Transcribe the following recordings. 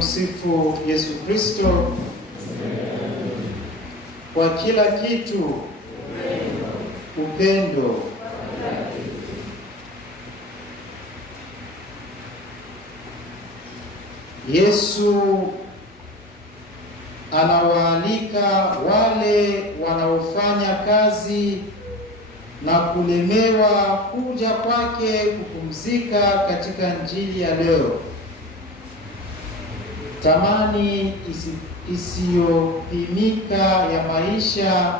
Tumsifu Yesu Kristo. Kwa kila kitu upendo. Yesu anawaalika wale wanaofanya kazi na kulemewa kuja kwake kupumzika katika Injili ya leo. Thamani isiyopimika ya maisha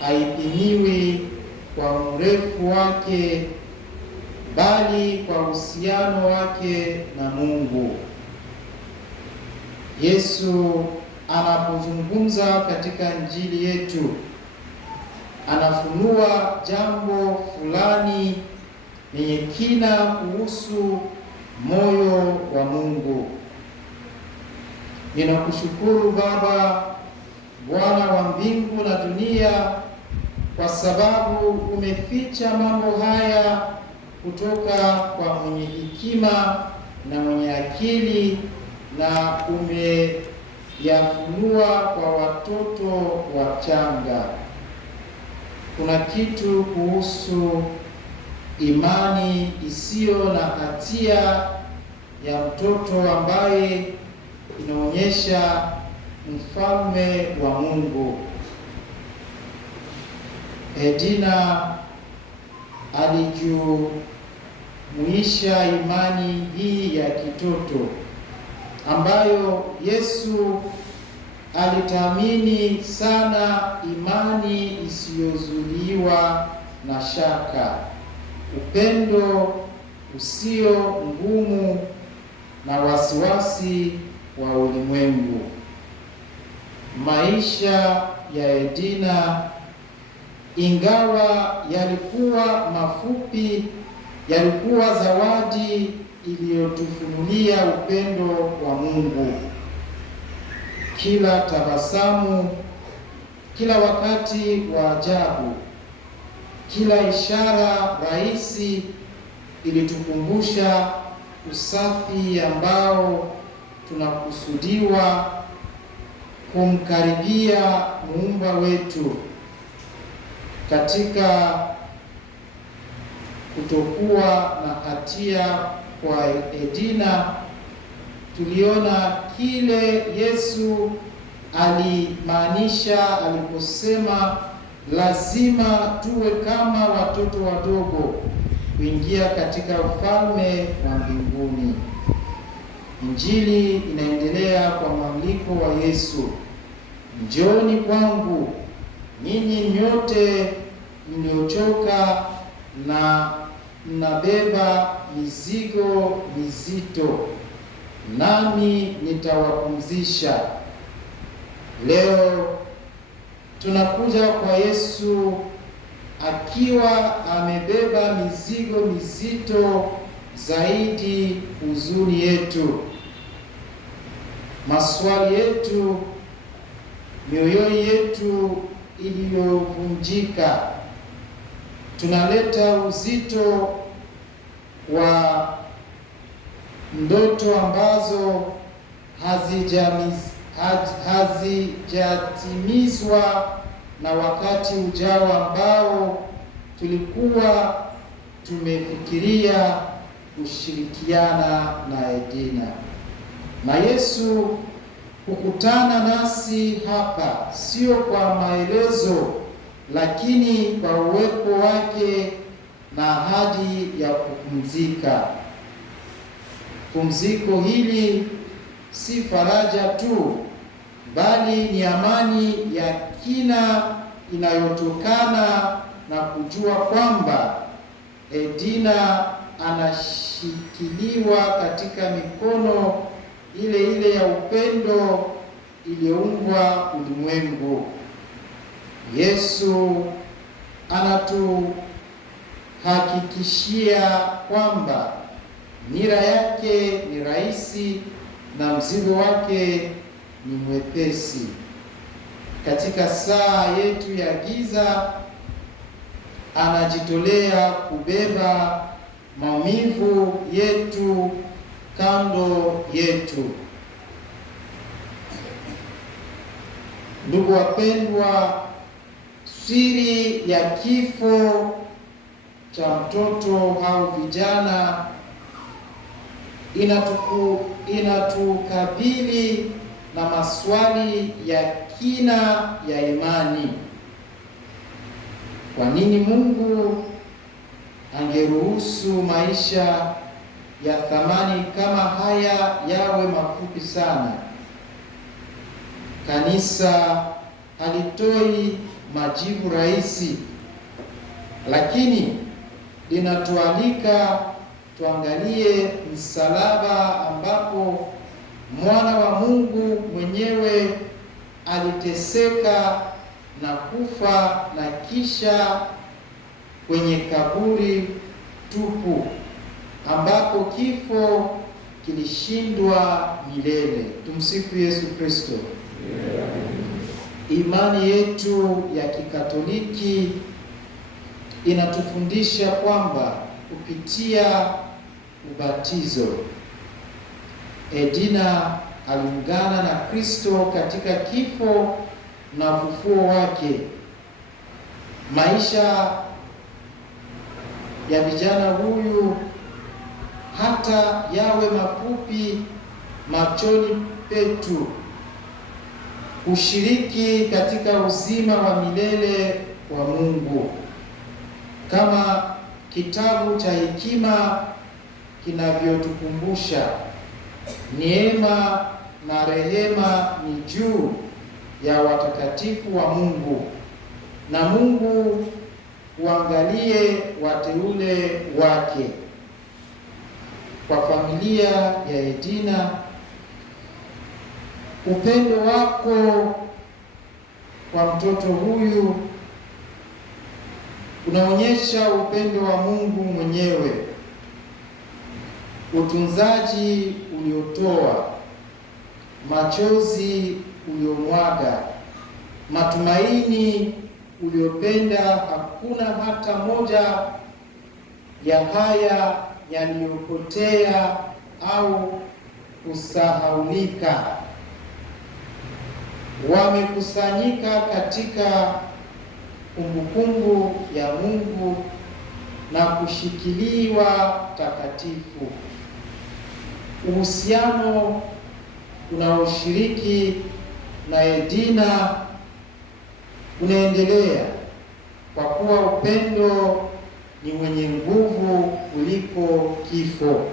haipimiwi kwa urefu wake, bali kwa uhusiano wake na Mungu. Yesu anapozungumza katika Injili yetu, anafunua jambo fulani lenye kina kuhusu moyo wa Mungu. Ninakushukuru Baba, Bwana wa mbingu na dunia, kwa sababu umeficha mambo haya kutoka kwa mwenye hekima na mwenye akili, na umeyafunua kwa watoto wachanga. Kuna kitu kuhusu imani isiyo na hatia ya mtoto ambaye inaonyesha mfalme wa Mungu. Edina alijumuisha imani hii ya kitoto ambayo Yesu alitamini sana, imani isiyozuiliwa na shaka, upendo usio ngumu na wasiwasi wa ulimwengu. Maisha ya Edina, ingawa yalikuwa mafupi, yalikuwa zawadi iliyotufunulia upendo wa Mungu. Kila tabasamu, kila wakati wa ajabu, kila ishara rahisi ilitukumbusha usafi ambao tunakusudiwa kumkaribia Muumba wetu. Katika kutokuwa na hatia kwa Edina, tuliona kile Yesu alimaanisha aliposema lazima tuwe kama watoto wadogo kuingia katika ufalme wa mbinguni. Injili inaendelea kwa mwaliko wa Yesu: njooni kwangu ninyi nyote mliochoka na mnabeba mizigo mizito, nami nitawapumzisha. Leo tunakuja kwa Yesu akiwa amebeba mizigo mizito zaidi, huzuni yetu, maswali yetu, mioyo yetu iliyovunjika. Tunaleta uzito wa ndoto ambazo hazijatimizwa na wakati ujao ambao tulikuwa tumefikiria kushirikiana na Edina. Na Yesu hukutana nasi hapa, sio kwa maelezo, lakini kwa uwepo wake na ahadi ya kupumzika. Pumziko hili si faraja tu, bali ni amani ya kina inayotokana na kujua kwamba Edina anashikiliwa katika mikono ile ile ya upendo iliyoumbwa ulimwengu. Yesu anatuhakikishia kwamba nira yake ni rahisi na mzigo wake ni mwepesi. Katika saa yetu ya giza, anajitolea kubeba maumivu yetu kando yetu. Ndugu wapendwa, siri ya kifo cha mtoto au vijana inatukabili na maswali ya kina ya imani. Kwa nini Mungu angeruhusu maisha ya thamani kama haya yawe mafupi sana? Kanisa halitoi majibu rahisi, lakini linatualika tuangalie msalaba ambapo mwana wa Mungu mwenyewe aliteseka na kufa, na kisha kwenye kaburi tupu ambapo kifo kilishindwa milele. Tumsifu Yesu Kristo. Imani yetu ya Kikatoliki inatufundisha kwamba kupitia ubatizo Edina aliungana na Kristo katika kifo na ufufuo wake. Maisha ya vijana huyu hata yawe mafupi machoni petu, ushiriki katika uzima wa milele wa Mungu. Kama kitabu cha hekima kinavyotukumbusha, neema na rehema ni juu ya watakatifu wa Mungu, na Mungu uangalie wateule wake. Kwa familia ya Edina, upendo wako kwa mtoto huyu unaonyesha upendo wa Mungu mwenyewe, utunzaji uliotoa, machozi uliomwaga, matumaini uliopenda. Hakuna hata moja ya haya yaliyopotea au kusahaulika. Wamekusanyika katika kumbukumbu ya Mungu na kushikiliwa takatifu. Uhusiano unaoshiriki na Edina unaendelea, kwa kuwa upendo ni mwenye nguvu kuliko kifo.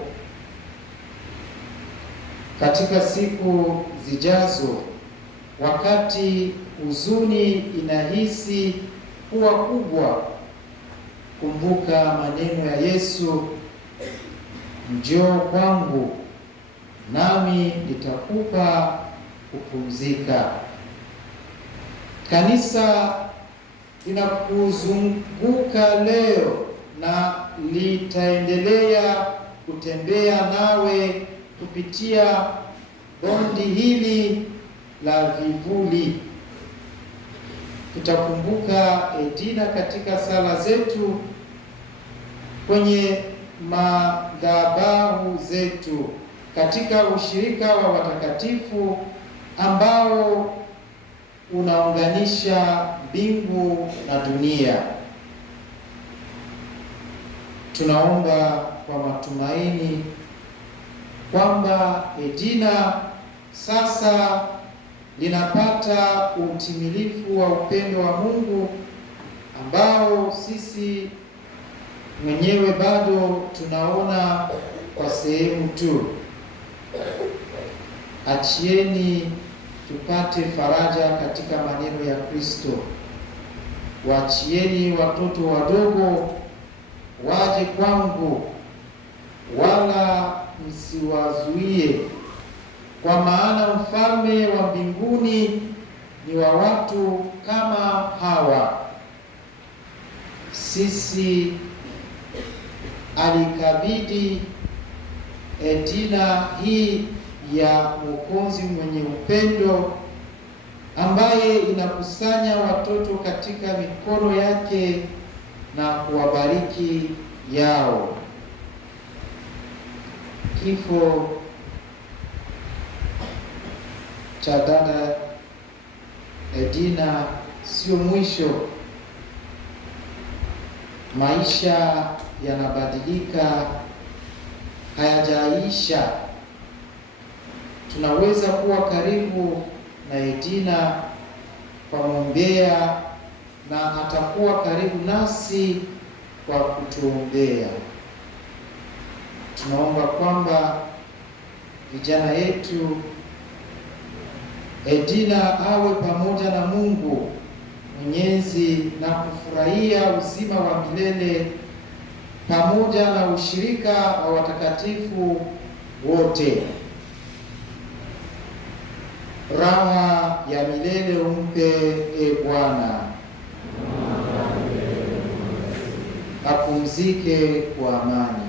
Katika siku zijazo, wakati huzuni inahisi kuwa kubwa, kumbuka maneno ya Yesu, njoo kwangu nami nitakupa kupumzika. Kanisa linakuzunguka leo na litaendelea kutembea nawe kupitia bonde hili la vivuli. Tutakumbuka Edina katika sala zetu, kwenye madhabahu zetu, katika ushirika wa watakatifu ambao unaunganisha mbingu na dunia. Tunaomba kwa matumaini kwamba Edina sasa linapata utimilifu wa upendo wa Mungu ambao sisi mwenyewe bado tunaona kwa sehemu tu. Achieni tupate faraja katika maneno ya Kristo. Waachieni watoto wadogo waje kwangu, wala msiwazuie, kwa maana ufalme wa mbinguni ni wa watu kama hawa. Sisi alikabidhi Edina hii ya Mwokozi mwenye upendo, ambaye inakusanya watoto katika mikono yake na kuwabariki yao. Kifo cha dada Edina sio mwisho. Maisha yanabadilika, hayajaisha. Tunaweza kuwa karibu na Edina kwa kumwombea, na atakuwa karibu nasi kwa kutuombea. Tunaomba kwamba vijana yetu Edina awe pamoja na Mungu Mwenyezi na kufurahia uzima wa milele pamoja na ushirika wa watakatifu wote. Raha ya milele umpe, e Bwana, apumzike kwa amani.